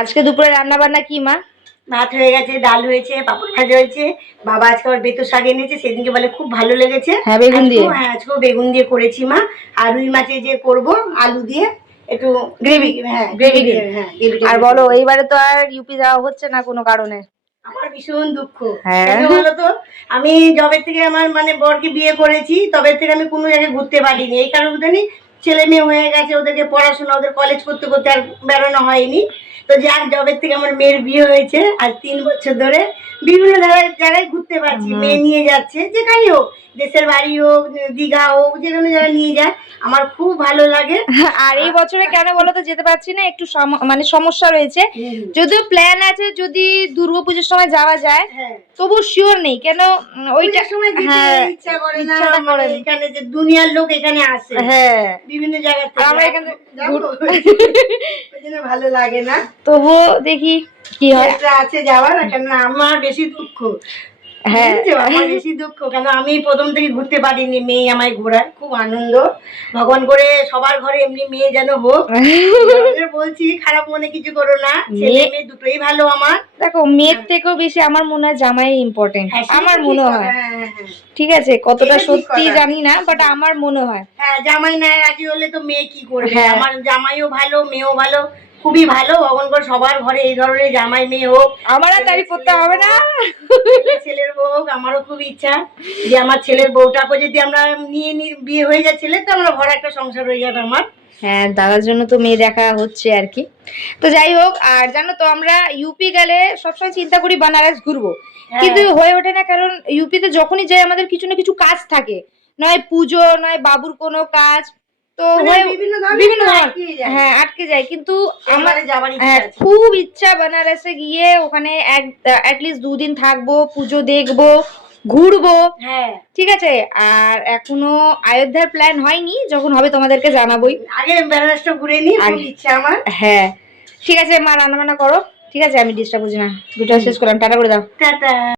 আজকে দুপুরে রান্না বান্না কি মা? ভাত হয়ে গেছে, ডাল হয়েছে, পাপড় ভাজা হয়েছে। বাবা আজকে আবার বেতো শাক এনেছে, সেদিনকে বলে খুব ভালো লেগেছে। হ্যাঁ, বেগুন দিয়ে। হ্যাঁ, আজকেও বেগুন দিয়ে করেছি মা। আর রুই মাছে যে করবো আলু দিয়ে একটু গ্রেভি। হ্যাঁ, গ্রেভি গ্রেভি। দিয়ে। হ্যাঁ, গ্রেভি। আর বলো, এইবারে তো আর ইউপি যাওয়া হচ্ছে না কোনো কারণে। আমার ভীষণ দুঃখ। হ্যাঁ। কেন বলো তো, আমি যবে থেকে আমার মানে বরকে বিয়ে করেছি তবে থেকে আমি কোনো জায়গায় ঘুরতে পারিনি। এই কারণে ছেলে মেয়ে হয়ে গেছে, ওদেরকে পড়াশোনা, ওদের কলেজ করতে করতে আর বেরোনো হয়নি। তো যাক, জবের থেকে আমার মেয়ের বিয়ে হয়েছে আজ 3 বছর ধরে বিভিন্ন জায়গায় ঘুরতে পারছি। মেয়ে নিয়ে যাচ্ছে যেখানেই হোক, দেশের বাড়ি হোক, দীঘা হোক, যেখানে যারা নিয়ে যায় আমার খুব ভালো লাগে। আর এই বছরে কেন বলো তো যেতে পারছি না, একটু মানে সমস্যা রয়েছে। যদিও প্ল্যান আছে যদি দুর্গাপুজোর সময় যাওয়া যায়, তবু শিওর নেই কেন ওইটা সময় ইচ্ছা করে না। মানে এখানে যে দুনিয়ার লোক এখানে আসে, হ্যাঁ, বিভিন্ন জায়গা থেকে, আমরা এখানে ওই জন্য ভালো লাগে না। তবুও দেখি কি হয়। আছে যাওয়ার, কেন আমার বেশি দুঃখ। হ্যাঁ, আমার বেশি দুঃখ কেন আমি প্রথম থেকে ঘুরতে পারিনি। মেয়ে আমায় ঘোরায়, খুব আনন্দ। ভগবান করে সবার ঘরে এমনি মেয়ে যেন হোক। বলছি, খারাপ মনে কিছু করো না, ছেলে মেয়ে দুটোই ভালো আমার। দেখো, মেয়ের থেকেও বেশি আমার মনে হয় জামাই ইম্পর্টেন্ট। আমার মনে হয়, ঠিক আছে, কতটা সত্যি জানি না, বাট আমার মনে হয়। হ্যাঁ, জামাই না রাজি হলে তো মেয়ে কি করবে। আমার জামাইও ভালো, মেয়েও ভালো, খুবই ভালো। ভগবান করে সবার ঘরে এই ধরনের জামাই মেয়ে হোক। আমার আর তারিফ করতে হবে না। ছেলের বউ হোক, আমারও খুব ইচ্ছা যে আমার ছেলের বউটাকে যদি আমরা নিয়ে বিয়ে হয়ে যায়, ছেলে তো আমরা ভরা একটা সংসার হয়ে যাবে আমার। হ্যাঁ, দাদার জন্য তো মেয়ে দেখা হচ্ছে আর কি। তো যাই হোক, আর জানো তো আমরা ইউপি গেলে সবসময় চিন্তা করি বানারস ঘুরবো, কিন্তু হয়ে ওঠে না। কারণ ইউপিতে যখনই যাই আমাদের কিছু না কিছু কাজ থাকে, নয় পুজো, নয় বাবুর কোনো কাজ, তো বিভিন্ন হ্যাঁ আটকে যায়। কিন্তু আমার খুব ইচ্ছা বানারসে গিয়ে ওখানে অ্যাটলিস্ট 2 দিন থাকবো, পুজো দেখবো, ঘুরবো। হ্যাঁ, ঠিক আছে। আর এখনো অযোধ্যার প্ল্যান হয়নি, যখন হবে তোমাদেরকে জানাবোই। আগে বেনারসটা ঘুরে নি, খুব ইচ্ছা আমার। হ্যাঁ, ঠিক আছে মা, রান্না বান্না করো। ঠিক আছে, আমি ডিস্টার্ব করছি না, ভিডিও শেষ করলাম, টাটা করে দাও। টাটা।